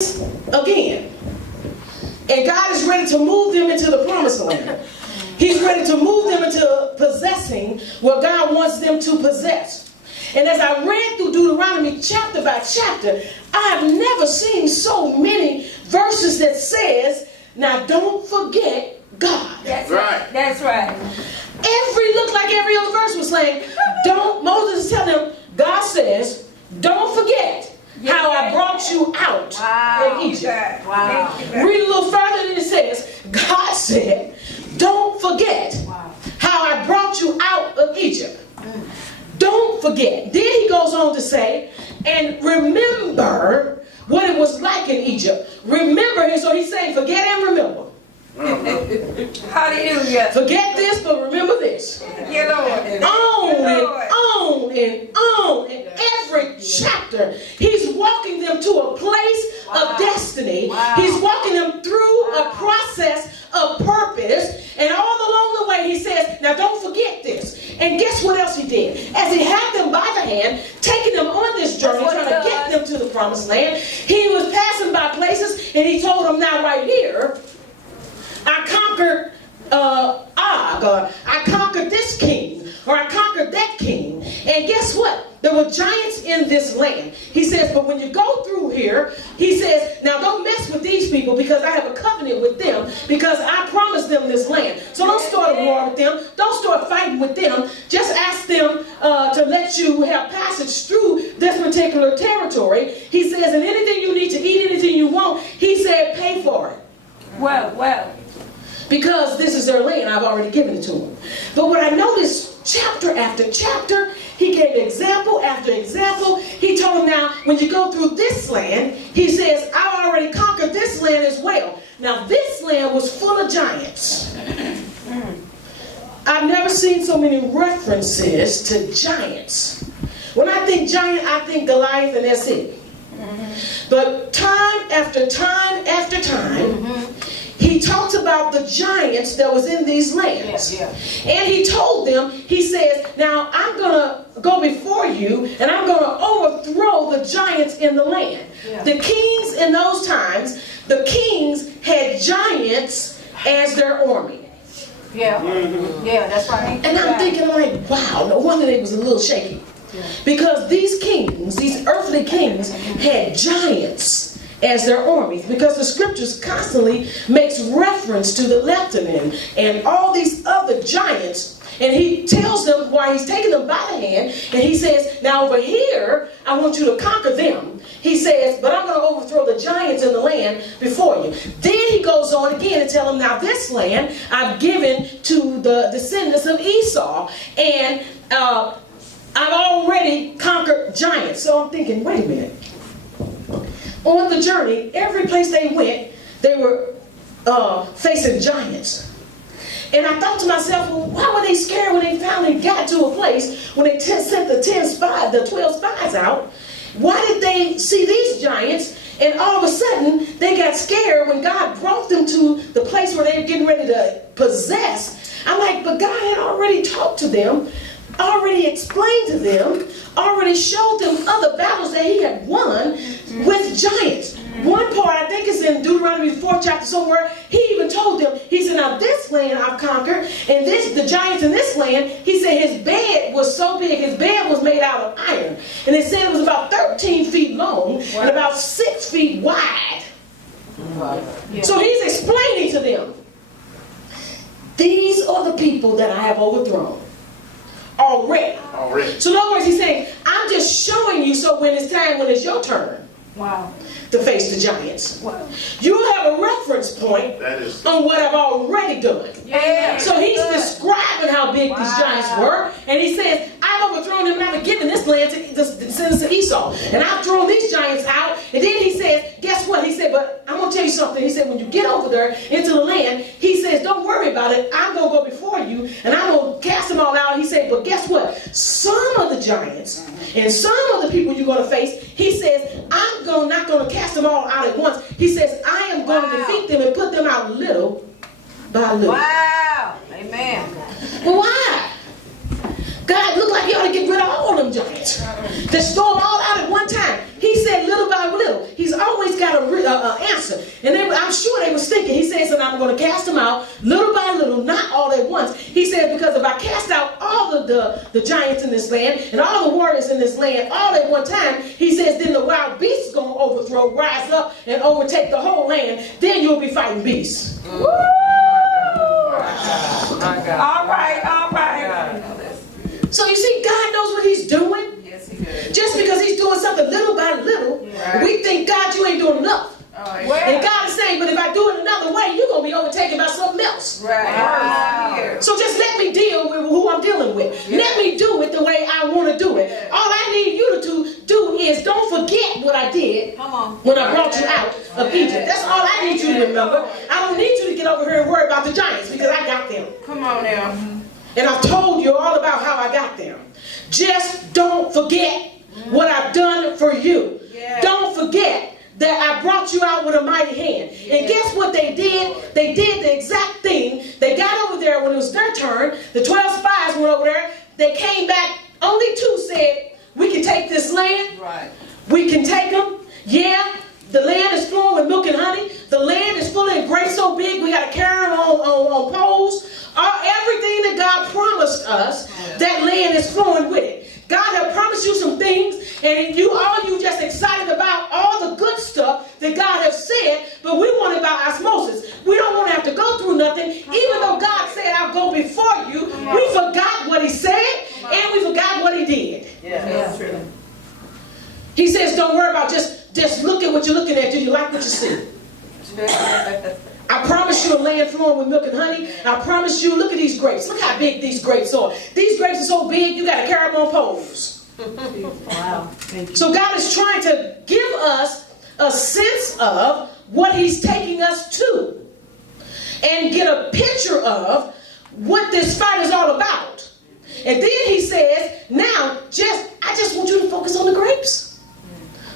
again. And God is ready to move them into the promised land. He's ready to move them into possessing what God wants them to possess. And as I read through Deuteronomy chapter by chapter, I have never seen so many verses that says, now don't forget God. That's right. That's right. Looked like every other verse was saying, Moses is telling them, God says, don't forget how I brought you out of Egypt. Wow. Read a little further and it says, God said, don't forget how I brought you out of Egypt. Don't forget. Then he goes on to say, and remember what it was like in Egypt. Remember, so he's saying, forget and remember. Hallelujah. Forget this, but remember this. Yeah, Lord. On and on and on. In every chapter, he's walking them to a place of destiny. He's walking them through a process of purpose. And all along the way, he says, now don't forget this. And guess what else he did? As he had them by the hand, taking them on this journey, trying to get them to the promised land, he was passing by places, and he told them, now right here, I conquered Og, I conquered this king, or I conquered that king. And guess what? There were giants in this land. He says, but when you go through here, he says, now don't mess with these people because I have a covenant with them because I promised them this land. So don't start a war with them. Don't start fighting with them. Just ask them to let you have passage through this particular territory. He says, and anything you need to eat, anything you want, he said, pay for it. Well. Because this is their land, I've already given it to them. But what I noticed, chapter after chapter, he gave example after example. He told them, now, when you go through this land, he says, I've already conquered this land as well. Now, this land was full of giants. I've never seen so many references to giants. When I think giant, I think Goliath, and that's it. But time after time after time, he talks about the giants that was in these lands. And he told them, he says, now I'm going to go before you and I'm going to overthrow the giants in the land. The kings in those times, the kings had giants as their army. Yeah, that's right. And I'm thinking like, wow, no wonder they was a little shaky. Because these kings, these earthly kings, had giants as their armies, because the scriptures constantly makes reference to the Lavatra and all these other giants, and he tells them why he's taking them by the hand, and he says, now over here I want you to conquer them. He says, but I'm going to overthrow the giants in the land before you. Then he goes on again and tell them, now this land I've given to the descendants of Esau, and I've already conquered giants. So I'm thinking, wait a minute. On the journey, every place they went, they were facing giants. And I thought to myself, well, why were they scared when they finally got to a place, when they sent the 12 spies out? Why did they see these giants? And all of a sudden, they got scared when God brought them to the place where they were getting ready to possess. I'm like, but God had already talked to them, already explained to them, already showed them other battles that he had won with giants. One part, I think it's in Deuteronomy 4th chapter somewhere, he even told them, he said, now this land I've conquered, and the giants in this land, he said his bed was so big, his bed was made out of iron. And it said it was about 13 feet long and about 6 feet wide. So he's explaining to them, these are the people that I have overthrown. Already. So in other words, he's saying, I'm just showing you so when it's time, when it's your turn to face the giants, you have a reference point on what I've already done. So he's describing how big these giants were, and he says, I've overthrown them, I've given this land to the descendants of Esau, and I've thrown these giants out. And then he says, guess what? He said, but I'm going to tell you something. He said, when you get over there into the land, he says, don't worry about it. I'm going to go before you, and I'm going to cast them all out. He said, but guess what? Some of the giants and some of the people you're going to face, he says, I'm not going to cast them all out at once. He says, I am going to defeat them and put them out little by little. Wow. Amen. Well, why? God looked like he ought to get rid of all them giants. Just throw them all out at one time. He said little by little. He's always got an answer. And I'm sure they was thinking, he says that I'm going to cast them out little by little, not all at once. He said, because if I cast out all of the giants in this land and all the warriors in this land all at one time, he says, then the wild beasts going to overthrow, rise up, and overtake the whole land. Then you'll be fighting beasts. Woo! All right, all right. So you see, God knows what he's doing. Yes, he does. Just because he's doing something little by little, we think, God, you ain't doing enough. And God is saying, but if I do it another way, you're going to be overtaken by something else. Right. So just let me deal with who I'm dealing with. Let me do it the way I want to do it. All I need you to do is don't forget what I did when I brought you out of Egypt. That's all I need you to remember. I don't need you to get over here and worry about the giants because I got them. Come on now. And I've told you all about how I got them. Just don't forget what I've done for you. Don't forget that I brought you out with a mighty hand. And guess what they did? They did the exact thing. They got over there when it was their turn. The 12 spies went over there. They came back. Only 2 said, we can take this land. Right. We can take them. Yeah, the land is flowing with milk and honey. The land is full of grapes so big we got to carry them on poles. Everything that God promised us, that land is flowing with it. God has promised you some things, and you just excited about all the good stuff that God has said, but we want it by osmosis. We don't want to have to go through nothing. Even though God said, I'll go before you, we forgot what he said, and we forgot what he did. Yeah. He says, don't worry about just look at what you're looking at. Do you like what you see? I promise you a land flowing with milk and honey. I promise you, look at these grapes. Look how big these grapes are. These grapes are so big, you got to carry them on poles. Wow. Thank you. So God is trying to give us a sense of what he's taking us to and get a picture of what this fight is all about. And then he says, now, I just want you to focus on the grapes.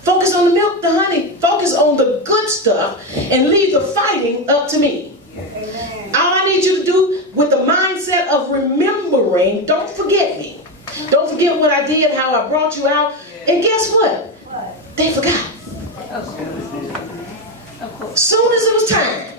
Focus on the milk, the honey. Focus on the good stuff and leave the fighting up to me. Amen. All I need you to do with the mindset of remembering, don't forget me. Don't forget what I did, how I brought you out. And guess what? They forgot. Soon as it was time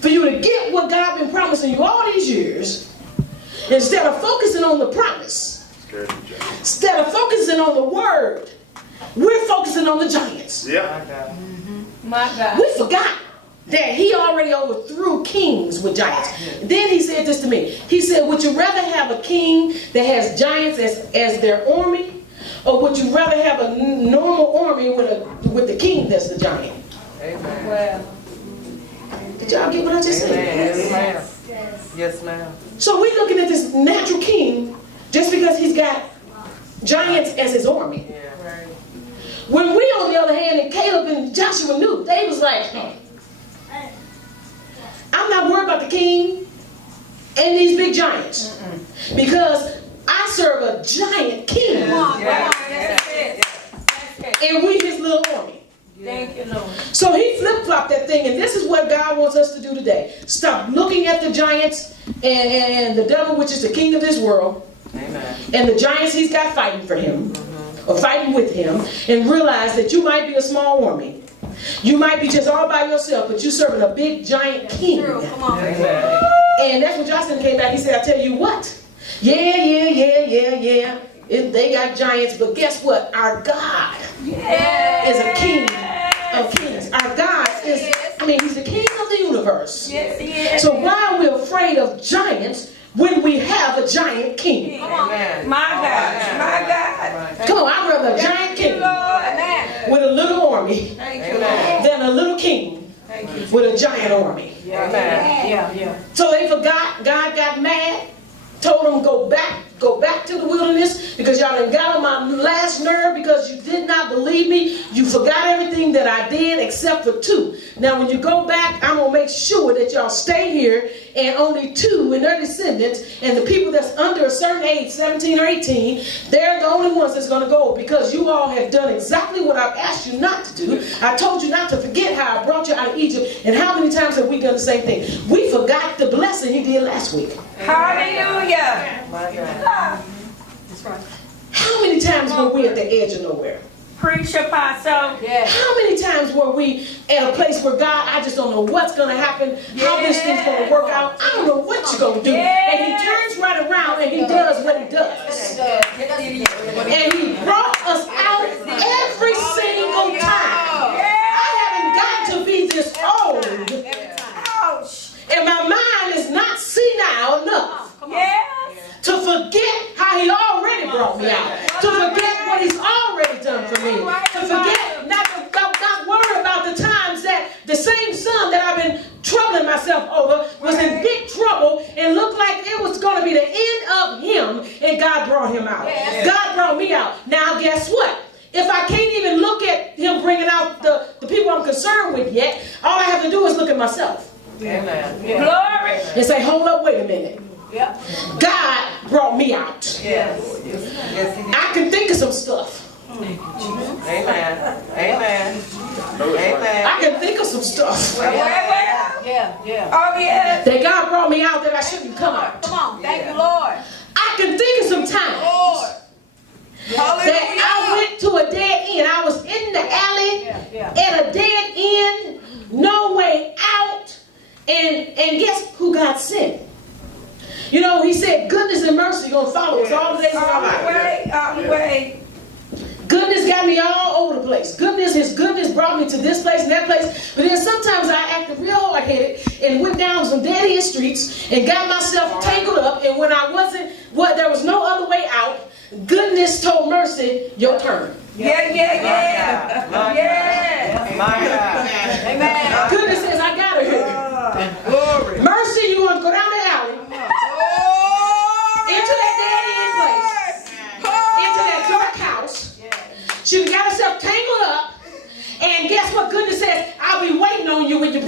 for you to get what God been promising you all these years, instead of focusing on the promise, instead of focusing on the word, we're focusing on the giants. Yeah. My God. We forgot that he already overthrew kings with giants. Then he said this to me. He said, would you rather have a king that has giants as their army, or would you rather have a normal army with the king that's the giant? Amen. Well. Did y'all get what I just said? Yes, ma'am. Yes, ma'am. So we're looking at this natural king just because he's got giants as his army. Yeah. Right. When we, on the other hand, and Caleb and Joshua knew, they was like, I'm not worried about the king and these big giants. Because I serve a giant king. And we his little army. Thank you, Lord. So he flip-flopped that thing, and this is what God wants us to do today. Stop looking at the giants and the devil, which is the king of this world. Amen. And the giants he's got fighting for him, or fighting with him, and realize that you might be a small army. You might be just all by yourself, but you're serving a big giant king. Come on. Amen. And that's when Jocelyn came back. He said, I tell you what. Yeah. They got giants, but guess what? Our God is a king of kings. Our God is, he's the king of the universe. Yes, he is. So why are we afraid of giants when we have a giant king? Come on. Amen. My God. My God. Come on, I'd rather a giant king Amen. with a little army Thank you, Amen. than a little king with a giant army. Amen. Yeah. So they forgot. God got mad, told them go back to the wilderness because y'all done got on my last nerve because you did not believe me. You forgot everything that I did except for 2. Now when you go back, I'm going to make sure that y'all stay here, and only 2 and their descendants and the people that's under a certain age, 17 or 18, they're the only ones that's going to go because you all have done exactly what I've asked you not to do. I told you not to forget how I brought you out of Egypt, and how many times have we done the same thing? We forgot the blessing he did last week. Hallelujah. My God. That's right. How many times were we at the edge of nowhere? Preach, Apostle. Yes. How many times were we at a place where God, I just don't know what's going to happen, how this thing's going to work out, I don't know what you're going to do. And he turns right around and he does what he does. And he brought us out every single time. I haven't gotten to be this old. Ouch. And my mind is not senile enough Yes. to forget how he already brought me out. To forget what he's already done for me. To forget, not worry about the times that the same son that I've been troubling myself over was in big trouble and looked like it was going to be the end of him, and God brought him out. God brought me out. Now guess what? If I can't even look at him bringing out the people I'm concerned with yet, all I have to do is look at myself. Amen. Glory. And say, hold up, wait a minute. Yep. God brought me out. Yes. Yes, he did. I can think of some stuff. Amen. Amen. Amen. I can think of some stuff Well. Yeah. Yeah. Oh, yes. that God brought me out that I shouldn't come out. Come on. Thank you, Lord. I can think of some times Lord. that I went to a dead end. I was in the alley at a dead end, no way out. And guess who God sent? You know, he said goodness and mercy going to follow us all the days of our life. On the way. Goodness got me all over the place. His goodness brought me to this place and that place. But then sometimes I acted real hard-headed and went down some dead-end streets and got myself tangled up. And when there was no other way out, goodness told mercy, your turn. Yeah. My God. Yeah. My God. Amen. Goodness says, I got her here. Glory. Mercy, you want to go down the alley, into that dead-end place, into that dark house. She got herself tangled up. And guess what goodness says? I'll be waiting on you when you bring